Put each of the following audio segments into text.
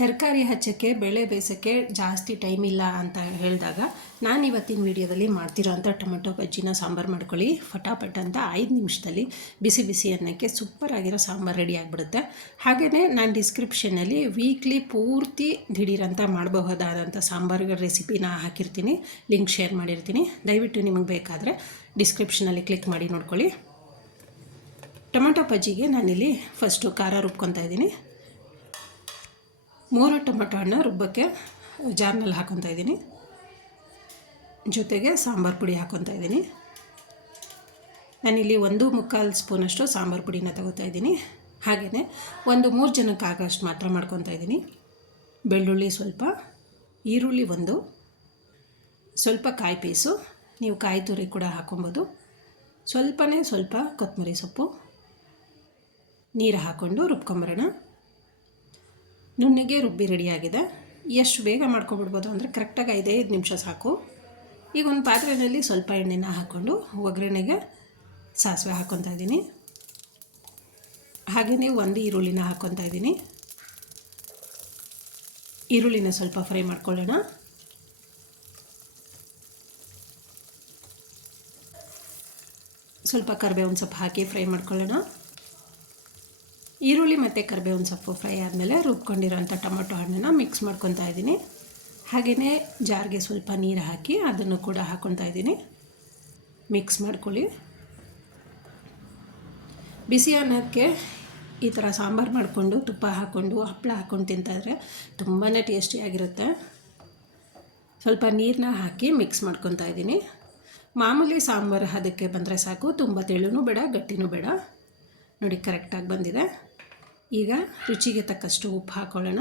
ತರಕಾರಿ ಹಚ್ಚೋಕ್ಕೆ ಬೇಳೆ ಬೇಯಿಸೋಕ್ಕೆ ಜಾಸ್ತಿ ಟೈಮ್ ಇಲ್ಲ ಅಂತ ಹೇಳಿದಾಗ ನಾನು ಇವತ್ತಿನ ವೀಡಿಯೋದಲ್ಲಿ ಮಾಡ್ತಿರೋಂಥ ಟೊಮೆಟೊ ಬಜ್ಜಿನ ಸಾಂಬಾರು ಮಾಡ್ಕೊಳ್ಳಿ. ಫಟಾಫಟ್ ಅಂತ 5 ನಿಮಿಷದಲ್ಲಿ ಬಿಸಿ ಬಿಸಿ ಅನ್ನಕ್ಕೆ ಸೂಪರ್ ಆಗಿರೋ ಸಾಂಬಾರು ರೆಡಿ ಆಗಿಬಿಡುತ್ತೆ. ಹಾಗೆಯೇ ನಾನು ಡಿಸ್ಕ್ರಿಪ್ಷನಲ್ಲಿ ವೀಕ್ಲಿ ಪೂರ್ತಿ ದಿಢೀರಂತ ಮಾಡಬಹುದಾದಂಥ ಸಾಂಬಾರುಗಳ ರೆಸಿಪಿನ ಹಾಕಿರ್ತೀನಿ, ಲಿಂಕ್ ಶೇರ್ ಮಾಡಿರ್ತೀನಿ. ದಯವಿಟ್ಟು ನಿಮಗೆ ಬೇಕಾದರೆ ಡಿಸ್ಕ್ರಿಪ್ಷನಲ್ಲಿ ಕ್ಲಿಕ್ ಮಾಡಿ ನೋಡ್ಕೊಳ್ಳಿ. ಟೊಮೆಟೊ ಬಜ್ಜಿಗೆ ನಾನಿಲ್ಲಿ ಫಸ್ಟು ಖಾರ ರುಬ್ಕೊತಾ ಇದ್ದೀನಿ. 3 ಟೊಮೆಟೊ ಹಣ್ಣು ರುಬ್ಬಕ್ಕೆ ಜಾರ್ನಲ್ಲಿ ಹಾಕ್ಕೊತಾ ಇದ್ದೀನಿ. ಜೊತೆಗೆ ಸಾಂಬಾರು ಪುಡಿ ಹಾಕ್ಕೊತಾ ಇದ್ದೀನಿ. ನಾನಿಲ್ಲಿ 1.25 ಸ್ಪೂನಷ್ಟು ಸಾಂಬಾರು ಪುಡಿನ ತಗೋತಾ ಇದ್ದೀನಿ. ಹಾಗೆಯೇ 3 ಜನಕ್ಕೆ ಆಗೋಷ್ಟು ಮಾತ್ರ ಮಾಡ್ಕೊತಾ ಇದ್ದೀನಿ. ಬೆಳ್ಳುಳ್ಳಿ ಸ್ವಲ್ಪ, ಈರುಳ್ಳಿ 1, ಸ್ವಲ್ಪ ಕಾಯಿ ಪೀಸು, ನೀವು ಕಾಯಿ ತುರಿ ಕೂಡ ಹಾಕ್ಕೊಬೋದು, ಸ್ವಲ್ಪ ಕೊತ್ತಂಬರಿ ಸೊಪ್ಪು, ನೀರು ಹಾಕ್ಕೊಂಡು ರುಬ್ಕೊಂಬರೋಣ. ನುಣ್ಣಗೆ ರುಬ್ಬಿ ರೆಡಿಯಾಗಿದೆ. ಎಷ್ಟು ಬೇಗ ಮಾಡ್ಕೊಬಿಡ್ಬೋದು ಅಂದರೆ ಕರೆಕ್ಟಾಗಿ 5 ನಿಮಿಷ ಸಾಕು. ಈಗ ಒಂದು ಪಾತ್ರೆಯಲ್ಲಿ ಸ್ವಲ್ಪ ಎಣ್ಣೆನ ಹಾಕ್ಕೊಂಡು ಒಗ್ಗರಣೆಗೆ ಸಾಸಿವೆ ಹಾಕ್ಕೊತಾ ಇದ್ದೀನಿ. ಹಾಗೆಯೇ 1 ಈರುಳ್ಳಿನ ಹಾಕ್ಕೊತಾ ಇದ್ದೀನಿ. ಈರುಳ್ಳಿನ ಸ್ವಲ್ಪ ಫ್ರೈ ಮಾಡ್ಕೊಳ್ಳೋಣ. ಸ್ವಲ್ಪ ಕರಿಬೇವಿನ ಸೊಪ್ಪು ಹಾಕಿ ಫ್ರೈ ಮಾಡ್ಕೊಳ್ಳೋಣ. ಈರುಳ್ಳಿ ಮತ್ತು ಕರಿಬೇವಿನ ಸೊಪ್ಪು ಫ್ರೈ ಆದಮೇಲೆ ರುಬ್ಕೊಂಡಿರೋಂಥ ಟೊಮೆಟೊ ಹಣ್ಣನ್ನು ಮಿಕ್ಸ್ ಮಾಡ್ಕೊತಾ ಇದ್ದೀನಿ. ಹಾಗೆಯೇ ಜಾರ್ಗೆ ಸ್ವಲ್ಪ ನೀರು ಹಾಕಿ ಅದನ್ನು ಕೂಡ ಹಾಕ್ಕೊತಾ ಇದ್ದೀನಿ. ಮಿಕ್ಸ್ ಮಾಡ್ಕೊಳ್ಳಿ. ಬಿಸಿ ಅನ್ನಕ್ಕೆ ಈ ಥರ ಸಾಂಬಾರು ಮಾಡಿಕೊಂಡು ತುಪ್ಪ ಹಾಕ್ಕೊಂಡು ಹಪ್ಪಳ ಹಾಕ್ಕೊಂಡು ತಿಂತಾಯಿದ್ರೆ ತುಂಬಾ ಟೇಸ್ಟಿಯಾಗಿರುತ್ತೆ. ಸ್ವಲ್ಪ ನೀರನ್ನ ಹಾಕಿ ಮಿಕ್ಸ್ ಮಾಡ್ಕೊತಾ ಇದ್ದೀನಿ. ಮಾಮೂಲಿ ಸಾಂಬಾರು ಅದಕ್ಕೆ ಬಂದರೆ ಸಾಕು, ತುಂಬ ತೆಳುನೂ ಬೇಡ ಗಟ್ಟಿನೂ ಬೇಡ. ನೋಡಿ ಕರೆಕ್ಟಾಗಿ ಬಂದಿದೆ. ಈಗ ರುಚಿಗೆ ತಕ್ಕಷ್ಟು ಉಪ್ಪು ಹಾಕ್ಕೊಳ್ಳೋಣ.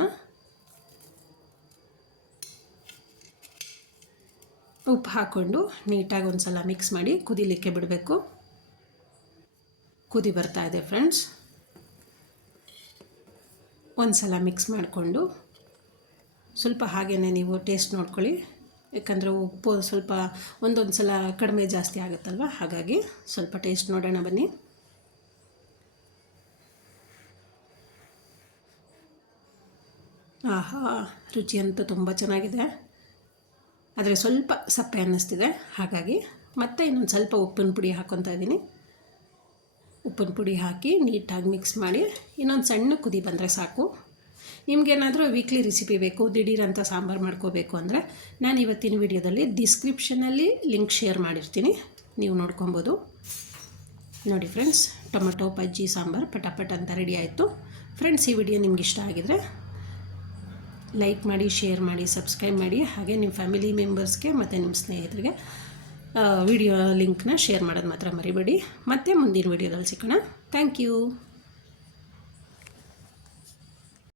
ಉಪ್ಪು ಹಾಕ್ಕೊಂಡು ನೀಟಾಗಿ ಒಂದು ಸಲ ಮಿಕ್ಸ್ ಮಾಡಿ ಕುದಿಲಿಕ್ಕೆ ಬಿಡಬೇಕು. ಕುದಿ ಬರ್ತಾ ಇದೆ ಫ್ರೆಂಡ್ಸ್. ಒಂದು ಸಲ ಮಿಕ್ಸ್ ಮಾಡಿಕೊಂಡು ಸ್ವಲ್ಪ ಹಾಗೆಯೇ ನೀವು ಟೇಸ್ಟ್ ನೋಡ್ಕೊಳ್ಳಿ. ಯಾಕಂದರೆ ಉಪ್ಪು ಸ್ವಲ್ಪ ಒಂದೊಂದು ಸಲ ಕಡಿಮೆ ಜಾಸ್ತಿ ಆಗುತ್ತಲ್ವ, ಹಾಗಾಗಿ ಸ್ವಲ್ಪ ಟೇಸ್ಟ್ ನೋಡೋಣ ಬನ್ನಿ. ಆಹಾ, ರುಚಿ ಅಂತೂ ತುಂಬ ಚೆನ್ನಾಗಿದೆ. ಆದರೆ ಸ್ವಲ್ಪ ಸಪ್ಪೆ ಅನ್ನಿಸ್ತಿದೆ, ಹಾಗಾಗಿ ಮತ್ತೆ ಇನ್ನೊಂದು ಸ್ವಲ್ಪ ಉಪ್ಪಿನ ಪುಡಿ ಹಾಕ್ಕೊತಾ ಇದ್ದೀನಿ. ಉಪ್ಪಿನ ಪುಡಿ ಹಾಕಿ ನೀಟಾಗಿ ಮಿಕ್ಸ್ ಮಾಡಿ ಇನ್ನೊಂದು ಸಣ್ಣ ಕುದಿ ಬಂದರೆ ಸಾಕು. ನಿಮಗೇನಾದರೂ ವೀಕ್ಲಿ ರೆಸಿಪಿ ಬೇಕು, ದಿಢೀರಂತ ಸಾಂಬಾರು ಮಾಡ್ಕೋಬೇಕು ಅಂದರೆ ನಾನು ಇವತ್ತಿನ ವಿಡಿಯೋದಲ್ಲಿ ಡಿಸ್ಕ್ರಿಪ್ಷನಲ್ಲಿ ಲಿಂಕ್ ಶೇರ್ ಮಾಡಿರ್ತೀನಿ, ನೀವು ನೋಡ್ಕೊಬೋದು. ನೋಡಿ ಫ್ರೆಂಡ್ಸ್, ಟೊಮೆಟೊ ಬಜ್ಜಿ ಸಾಂಬಾರು ಪಟಾಪಟ್ ಅಂತ ರೆಡಿ ಆಯಿತು. ಫ್ರೆಂಡ್ಸ್, ಈ ವಿಡಿಯೋ ನಿಮ್ಗೆ ಇಷ್ಟ ಆಗಿದರೆ ಲೈಕ್ ಮಾಡಿ, ಶೇರ್ ಮಾಡಿ, ಸಬ್ಸ್ಕ್ರೈಬ್ ಮಾಡಿ. ಹಾಗೆ ನಿಮ್ಮ ಫ್ಯಾಮಿಲಿ ಮೆಂಬರ್ಸ್ಗೆ ಮತ್ತು ನಿಮ್ಮ ಸ್ನೇಹಿತರಿಗೆ ವಿಡಿಯೋ ಲಿಂಕ್ನ ಶೇರ್ ಮಾಡೋದು ಮಾತ್ರ ಮರಿಬೇಡಿ. ಮತ್ತೆ ಮುಂದಿನ ವಿಡಿಯೋದಲ್ಲಿ ಸಿಗೋಣ. Thank you.